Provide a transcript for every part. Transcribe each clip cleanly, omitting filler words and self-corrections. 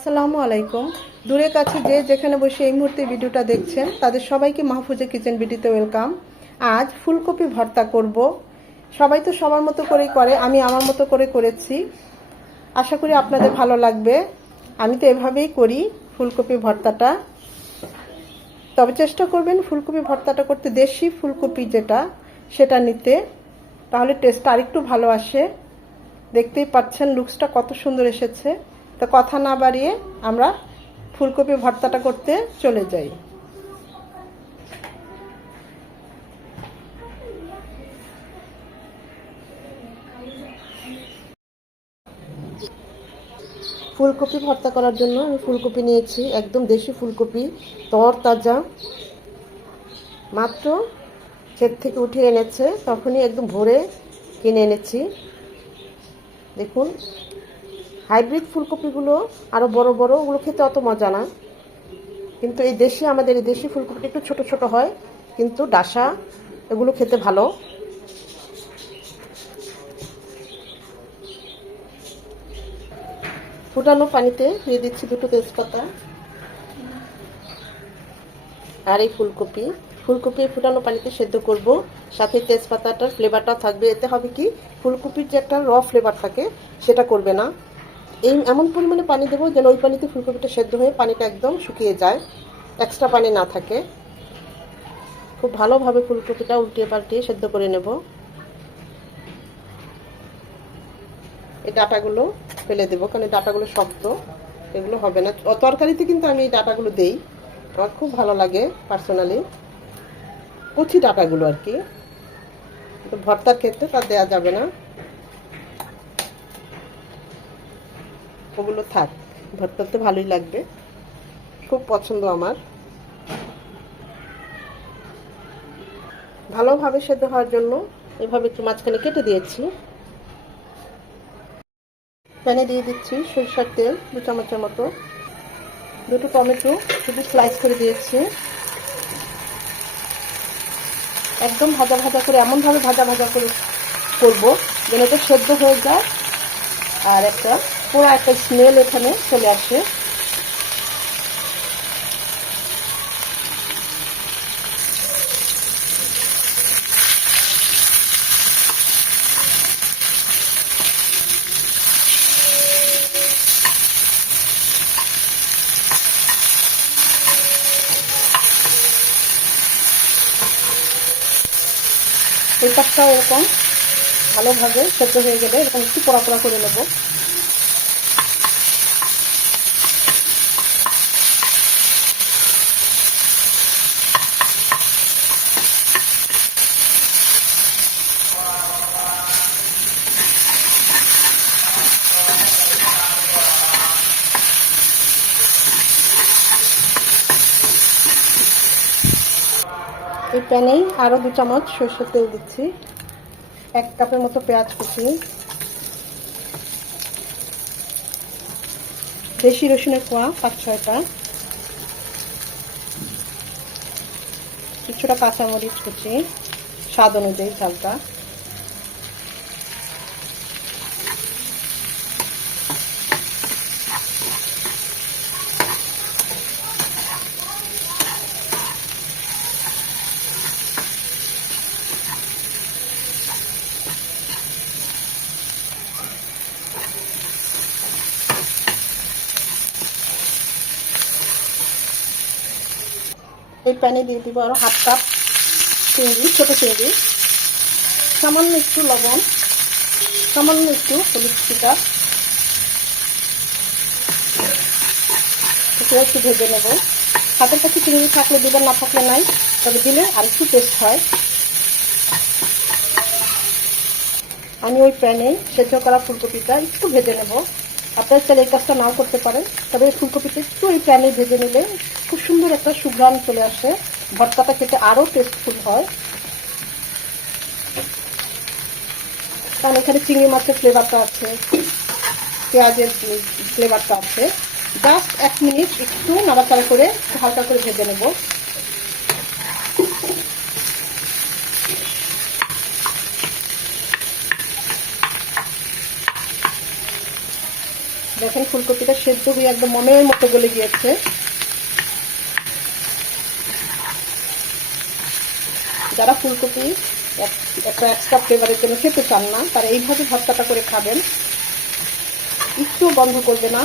আসসালামু আলাইকুম। দূরে কাছে যে যেখানে বসে এই মুহূর্তে ভিডিওটা দেখছেন তাদের সবাইকে মাহফুজা কিচেন ভিডিওতে ওয়েলকাম। আজ ফুলকপি ভর্তা করব। সবাই তো সবার মতো করেই করে, আমি আমার মতো করে করেছি। আশা করি আপনাদের ভালো লাগবে। আমি তো এভাবেই করি ফুলকপি ভর্তাটা। তবে চেষ্টা করবেন ফুলকপি ভর্তাটা করতে দেশি ফুলকপি যেটা সেটা নিতে, তাহলে টেস্টটা আরেকটু ভালো আসে। দেখতেই পাচ্ছেন লুকসটা কত সুন্দর এসেছে। তো কথা না বাড়িয়ে আমরা ফুলকপি ভর্তাটা করতে চলে যাই। ফুলকপি ভর্তা করার জন্য আমি ফুলকপি নিয়েছি, একদম দেশি ফুলকপি, তরতাজা, মাত্র ক্ষেত থেকে উঠিয়ে এনেছে, তখনই একদম ভোরে কিনে এনেছি। দেখুন, হাইব্রিড ফুলকপিগুলো আরও বড় বড়, ওগুলো খেতে অত মজা না, কিন্তু এই দেশি, আমাদের এই দেশি ফুলকপিটা একটু ছোট ছোট হয়, কিন্তু ডাসা, এগুলো খেতে ভালো। ফুটানো পানিতে দিয়ে দিচ্ছি দুটো তেজপাতা আর এই ফুলকপি। ফুলকপি ফুটানো পানিতে সেদ্ধ করব, সাথে তেজপাতাটার ফ্লেভারটাও থাকবে। এতে হবে কি, ফুলকপির যে একটা র ফ্লেভার থাকে সেটা করবে না। এই এমন পরিমাণে পানি দেবো যেন ওই পানিতে ফুলকপিটা সেদ্ধ হয়ে পানিটা একদম শুকিয়ে যায়, এক্সট্রা পানি না থাকে। খুব ভালোভাবে ফুলকপিটা উল্টিয়ে পাল্টিয়ে সেদ্ধ করে নেব। এই ডাটাগুলো ফেলে দেবো, কারণ এই ডাটাগুলো শক্ত, এগুলো হবে না। তরকারিতে কিন্তু আমি এই ডাটাগুলো দেই, আমার খুব ভালো লাগে পার্সোনালি, কচি ডাটাগুলো আর কি। তো ভর্তার ক্ষেত্রে তা দেওয়া যাবে না, ওগুলো থাক, ভর্তাতে ভালোই লাগবে, খুব পছন্দ আমার। ভালোভাবে সেদ্ধ হওয়ার জন্য এভাবে একটু মাঝখানে কেটে দিয়েছি। প্যানে দিয়ে দিচ্ছি সরিষার তেল 2 চামচের মতো, দুটো টমেটো শুধু স্লাইস করে দিয়েছি। একদম ভাজা ভাজা করে, এমনভাবে ভাজা ভাজা করে করবো যেন এটা সেদ্ধ হয়ে যায় আর একটা পোড়া একটা স্মেল এখানে চলে আসে। এই পাশটাও এরকম ভালোভাবে সেদ্ধ হয়ে গেলে এরকম একটু পোড়া পোড়া করে নেব। এই প্যানেই আরও 2 চামচ সরষের তেল দিচ্ছি, 1 কাপের মতো পেঁয়াজ কুচি, দেশি রসুনের কোয়া 5-6টা, কিছুটা কাঁচামরিচ কুচি স্বাদ অনুযায়ী ঝালটা, এই প্যানে দিয়ে দিব আরও 1/2 কাপ চিংড়ি, ছোটো চিংড়ি, সামান্য একটু লবণ, সামান্য একটু হলুদ ছিটা, একটু ভেজে নেব। হাতের কাছে চিংড়ি থাকলে দিবেন, না থাকলে নাই, তবে দিলে আর একটু টেস্ট হয়। আমি ওই প্যানে সেদ্ধ করা ফুলকপিটা একটু ভেজে নেব। আপনারা চাইলে এই কাজটা নাও করতে পারেন, তবে ফুলকপিটা একটু এই প্যানে ভেজে নিলে খুব সুন্দর একটা সুঘ্রাণ চলে আসে, ভর্তাটা খেতে আরও টেস্টফুল হয়। কারণ এখানে চিংড়ি মাছের ফ্লেভারটা আছে, পেঁয়াজের ফ্লেভারটা আছে। জাস্ট 1 মিনিট একটু নাড়াচাড়া করে হালকা করে ভেজে নেব। দেখেন ফুলকপিটা সেদ্ধ হয়ে একদম মনের মতো গলে গিয়েছে। যারা ফুলকপি একটা এক্সট্রা ফ্লেভারের জন্য খেতে চান না, তারা এইভাবে ভর্তাটা করে খাবেন, একটু গন্ধ করবে না।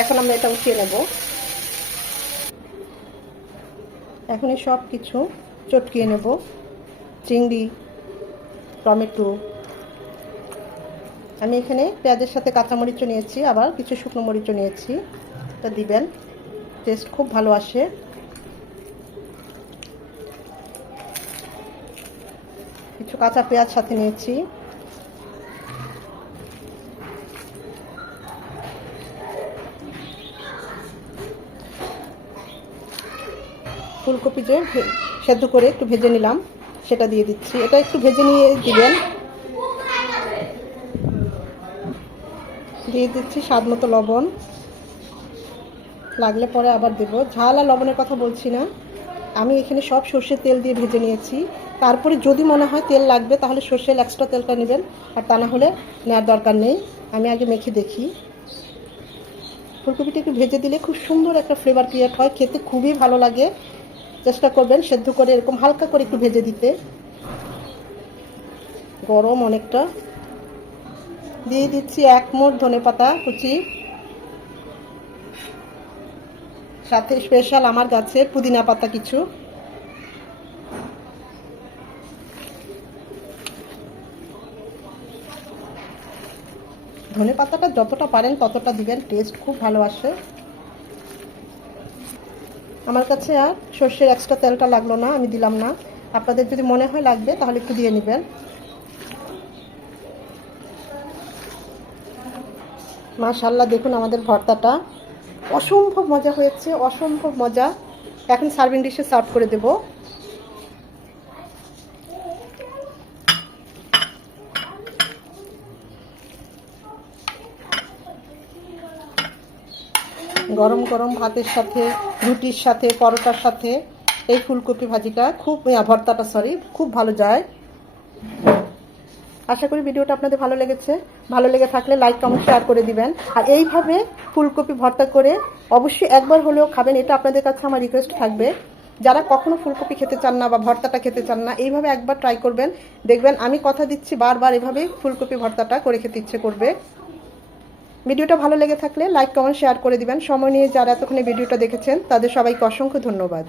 এখন আমরা এটা উঠিয়ে নেব। এখনই সব কিছু চটকিয়ে নেব, চিংড়ি, টমেটো। আমি এখানে পেঁয়াজের সাথে কাঁচামরিচও নিয়েছি, আবার কিছু শুকনো মরিচও নিয়েছি। এটা দিবেন, টেস্ট খুব ভালো আসে। কিছু কাঁচা পেঁয়াজ সাথে নিয়েছি। ফুলকপি যে সেদ্ধ করে একটু ভেজে নিলাম, সেটা দিয়ে দিচ্ছি। এটা একটু ভেজে নিয়ে দিবেন। দিয়ে দিচ্ছি স্বাদ মতো লবণ, লাগলে পরে আবার দেব। ঝাল আর লবণের কথা বলছি না, আমি এখানে সব সর্ষের তেল দিয়ে ভেজে নিয়েছি। তারপরে যদি মনে হয় তেল লাগবে তাহলে সর্ষের এক্সট্রা তেলটা নেবেন, আর তা না হলে নেওয়ার দরকার নেই। আমি আগে মেখে দেখি। ফুলকপিটা একটু ভেজে দিলে খুব সুন্দর একটা ফ্লেভার ক্রিয়েট হয়, খেতে খুবই ভালো লাগে। চেষ্টা করবেন সেদ্ধ করে এরকম হালকা করে একটু ভেজে দিতে। গরম অনেকটা। দিয়ে দিচ্ছি 1 মুঠ ধনেপাতা কুচি, সাথে স্পেশাল আমার গাছের পুদিনা পাতা কিছু। ধনেপাতাটা যতটা পারেন ততটা দিবেন, টেস্ট খুব ভালো আসে। আমার কাছে আর সর্ষের এক্সট্রা তেলটা লাগলো না, আমি দিলাম না। আপনাদের যদি মনে হয় লাগবে তাহলে একটু দিয়ে নেবেন। মাশাআল্লাহ, দেখুন আমাদের ভর্তাটা অসম্ভব মজা হয়েছে, অসম্ভব মজা। এখন সার্ভিং ডিশে সার্ভ করে দেব। গরম গরম ভাতের সাথে, রুটির সাথে, পরোটার সাথে এই ফুলকপি ভাজিটা ভর্তাটা খুব ভালো যায়। আশা করি ভিডিওটা আপনাদের ভালো লেগেছে। ভালো লেগে থাকলে লাইক, কমেন্ট, শেয়ার করে দিবেন। আর এইভাবে ফুলকপি ভর্তা করে অবশ্যই একবার হলেও খাবেন, এটা আপনাদের কাছে আমার রিকোয়েস্ট থাকবে। যারা কখনো ফুলকপি খেতে চান না বা ভর্তাটা খেতে চান না, এইভাবে একবার ট্রাই করবেন, দেখবেন আমি কথা দিচ্ছি বারবার এভাবেই ফুলকপি ভর্তাটা করে খেতে ইচ্ছে করবে। ভিডিওটা ভালো লেগে থাকলে লাইক, কমেন্ট, শেয়ার করে দিবেন। সময় নিয়ে যারা এতক্ষণে ভিডিওটা দেখেছেন তাদের সবাইকে অসংখ্য ধন্যবাদ।